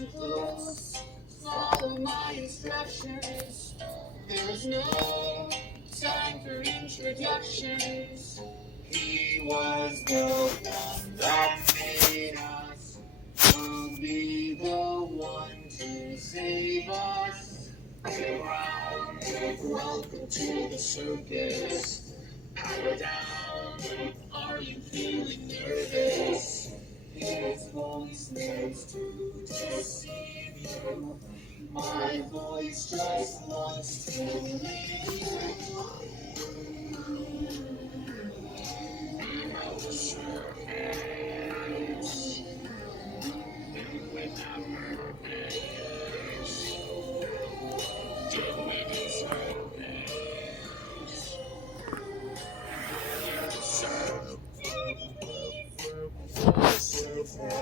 Listen close, follow my instructions. There's no time for introductions. He was the one that made us. Will be the one to save us. Welcome to the circus. Power down. Are you feeling nervous? His voice knows to deceive you. My voice just wants to leave you.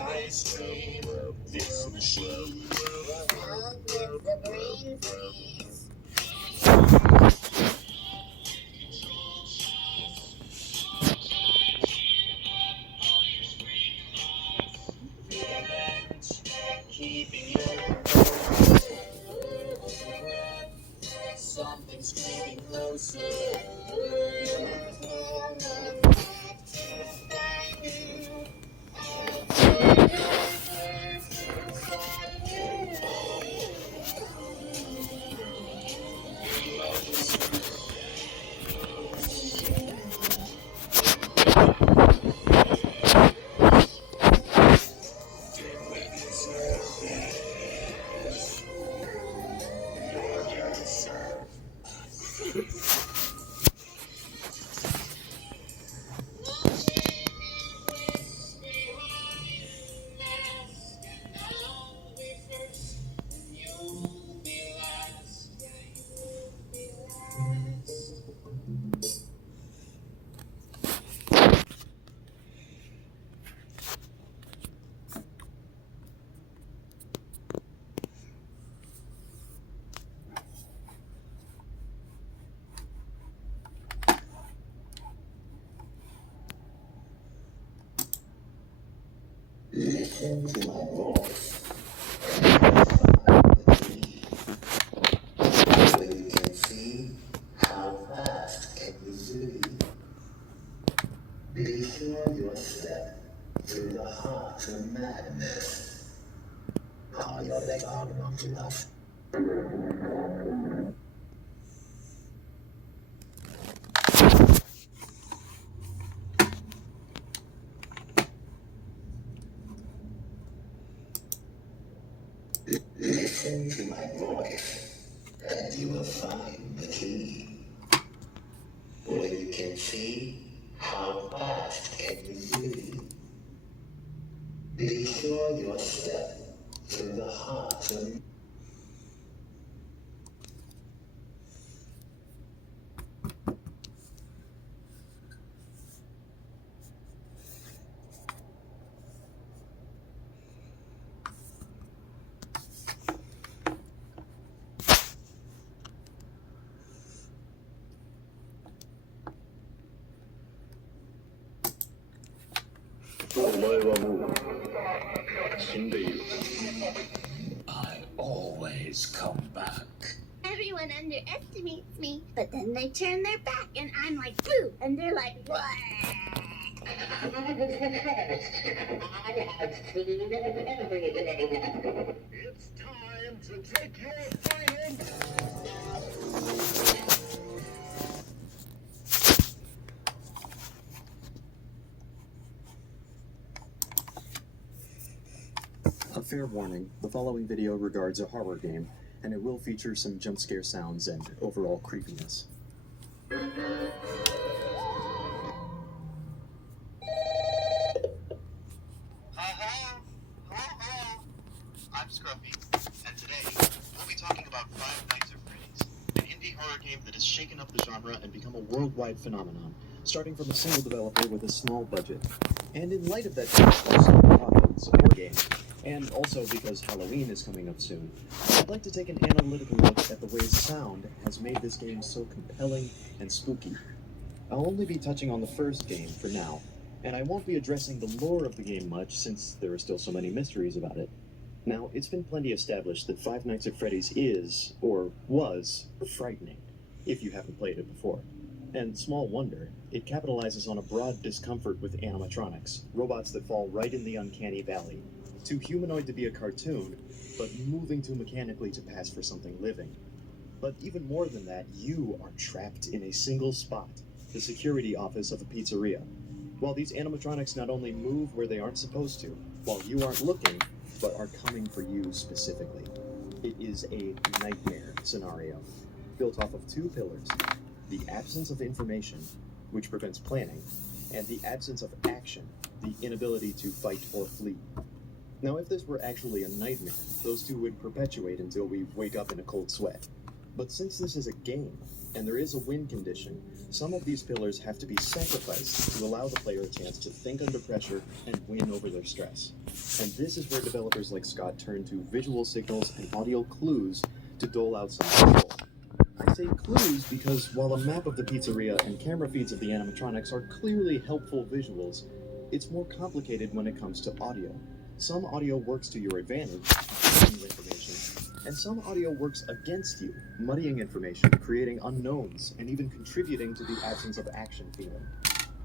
Ice cream, this machine will give the brain freeze. Keeping your something's creeping closer. Listen to my voice. So you can see how fast can you see. Be sure your step through the heart of madness. Call your leg on enough. Listen to my voice, and you will find the key. Where you can see how fast can you see. Be sure your step through the heart of I always come back. Everyone underestimates me, but then they turn their back and I'm like, boo, and they're like, what? I have seen everything. It's time to take your final. A fair warning, the following video regards a horror game, and it will feature some jump scare sounds and overall creepiness. I'm Scruffy, and today we'll be talking about Five Nights at Freddy's, an indie horror game that has shaken up the genre and become a worldwide phenomenon, starting from a single developer with a small budget. And in light of that, also a popular support game, and also because Halloween is coming up soon, I'd like to take an analytical look at the way sound has made this game so compelling and spooky. I'll only be touching on the first game for now, and I won't be addressing the lore of the game much since there are still so many mysteries about it. Now, it's been plenty established that Five Nights at Freddy's is, or was, frightening, if you haven't played it before. And small wonder, it capitalizes on a broad discomfort with animatronics, robots that fall right in the uncanny valley. Too humanoid to be a cartoon, but moving too mechanically to pass for something living. But even more than that, you are trapped in a single spot, the security office of a pizzeria. While these animatronics not only move where they aren't supposed to, while you aren't looking, but are coming for you specifically. It is a nightmare scenario, built off of two pillars: the absence of information, which prevents planning, and the absence of action, the inability to fight or flee. Now, if this were actually a nightmare, those two would perpetuate until we wake up in a cold sweat. But since this is a game, and there is a win condition, some of these pillars have to be sacrificed to allow the player a chance to think under pressure and win over their stress. And this is where developers like Scott turn to visual signals and audio clues to dole out some control. I say clues because while a map of the pizzeria and camera feeds of the animatronics are clearly helpful visuals, it's more complicated when it comes to audio. Some audio works to your advantage, giving you information, and some audio works against you, muddying information, creating unknowns, and even contributing to the absence of action feeling.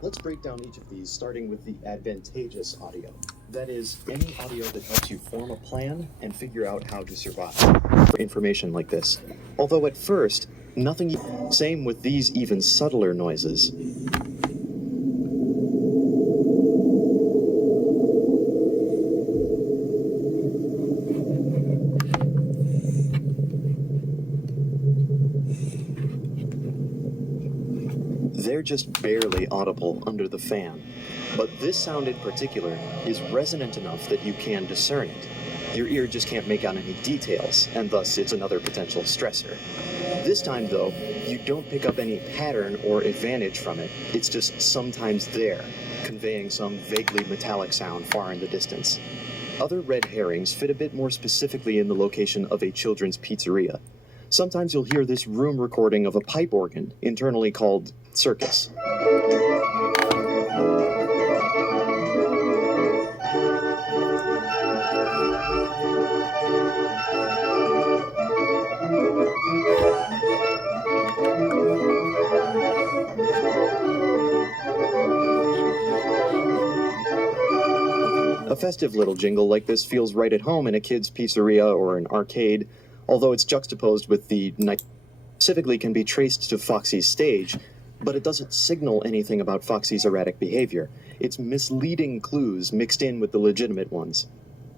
Let's break down each of these, starting with the advantageous audio. That is, any audio that helps you form a plan and figure out how to survive. For information like this. Although at first, nothing. Same with these even subtler noises. They're just barely audible under the fan. But this sound in particular is resonant enough that you can discern it. Your ear just can't make out any details, and thus it's another potential stressor. This time, though, you don't pick up any pattern or advantage from it. It's just sometimes there, conveying some vaguely metallic sound far in the distance. Other red herrings fit a bit more specifically in the location of a children's pizzeria. Sometimes you'll hear this room recording of a pipe organ, internally called circus. A festive little jingle like this feels right at home in a kid's pizzeria or an arcade, although it's juxtaposed with the night. Specifically can be traced to Foxy's stage, but it doesn't signal anything about Foxy's erratic behavior. It's misleading clues mixed in with the legitimate ones.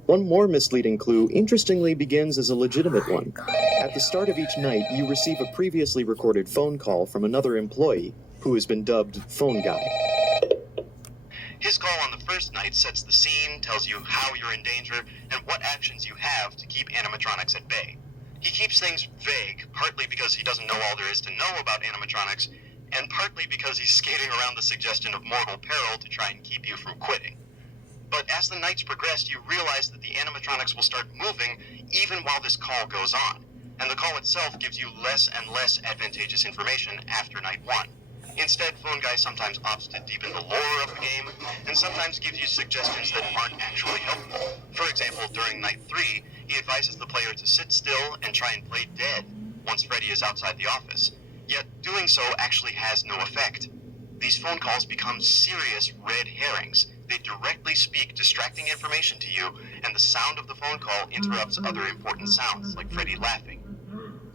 One more misleading clue interestingly begins as a legitimate one. At the start of each night, you receive a previously recorded phone call from another employee who has been dubbed Phone Guy. His call on the first night sets the scene, tells you how you're in danger, and what actions you have to keep animatronics at bay. He keeps things vague, partly because he doesn't know all there is to know about animatronics, and partly because he's skating around the suggestion of mortal peril to try and keep you from quitting. But as the nights progress, you realize that the animatronics will start moving even while this call goes on, and the call itself gives you less and less advantageous information after night one. Instead, Phone Guy sometimes opts to deepen the lore of the game, and sometimes gives you suggestions that aren't actually helpful. For example, during night 3, he advises the player to sit still and try and play dead once Freddy is outside the office. Yet, doing so actually has no effect. These phone calls become serious red herrings. They directly speak distracting information to you, and the sound of the phone call interrupts other important sounds, like Freddy laughing.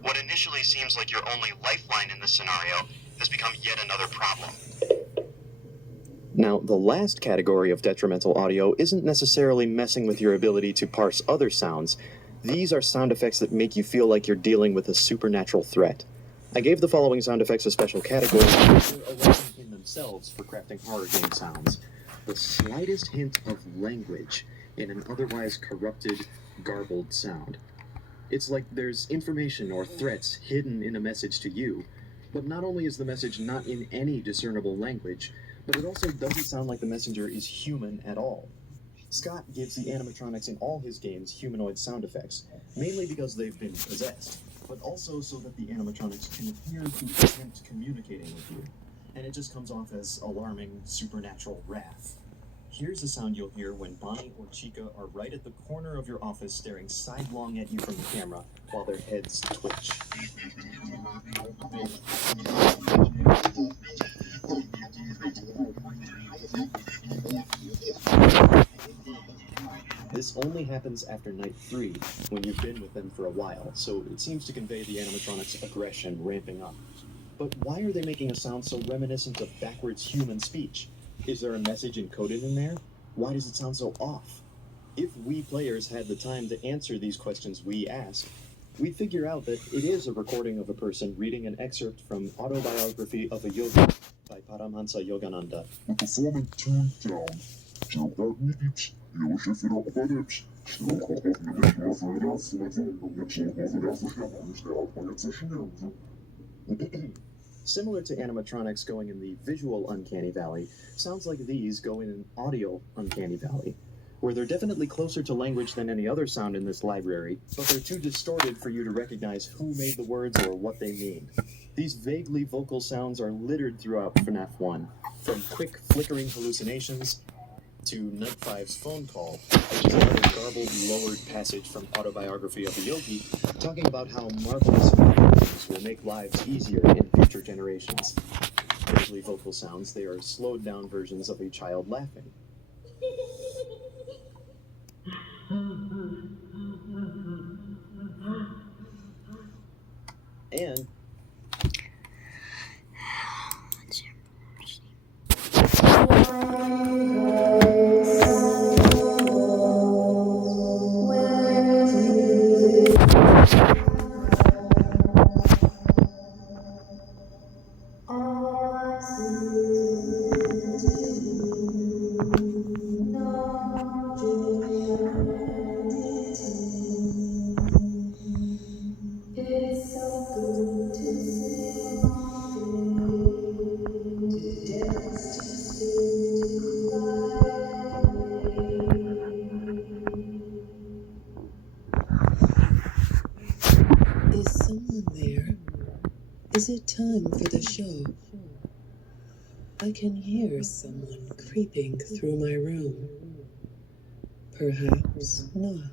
What initially seems like your only lifeline in this scenario has become yet another problem. Now, the last category of detrimental audio isn't necessarily messing with your ability to parse other sounds. These are sound effects that make you feel like you're dealing with a supernatural threat. I gave the following sound effects a special category because they're a weapon in themselves for crafting horror game sounds. The slightest hint of language in an otherwise corrupted, garbled sound. It's like there's information or threats hidden in a message to you, but not only is the message not in any discernible language, but it also doesn't sound like the messenger is human at all. Scott gives the animatronics in all his games humanoid sound effects, mainly because they've been possessed, but also so that the animatronics can appear to attempt communicating with you, and it just comes off as alarming supernatural wrath. Here's the sound you'll hear when Bonnie or Chica are right at the corner of your office staring sidelong at you from the camera while their heads twitch. This only happens after night 3, when you've been with them for a while, so it seems to convey the animatronics' aggression ramping up. But why are they making a sound so reminiscent of backwards human speech? Is there a message encoded in there? Why does it sound so off? If we players had the time to answer these questions we ask, we'd figure out that it is a recording of a person reading an excerpt from Autobiography of a Yogi by Paramhansa Yogananda. The performing tuned down. Similar to animatronics going in the visual uncanny valley, sounds like these go in an audio uncanny valley, where they're definitely closer to language than any other sound in this library, but they're too distorted for you to recognize who made the words or what they mean. These vaguely vocal sounds are littered throughout FNAF 1, from quick flickering hallucinations to Night 5's phone call, which is another garbled, lowered passage from Autobiography of a Yogi, talking about how marvelous things will make lives easier in future generations. Vaguely vocal sounds, they are slowed down versions of a child laughing. And Is someone there? Is it time for the show? I can hear someone creeping through my room. Perhaps not.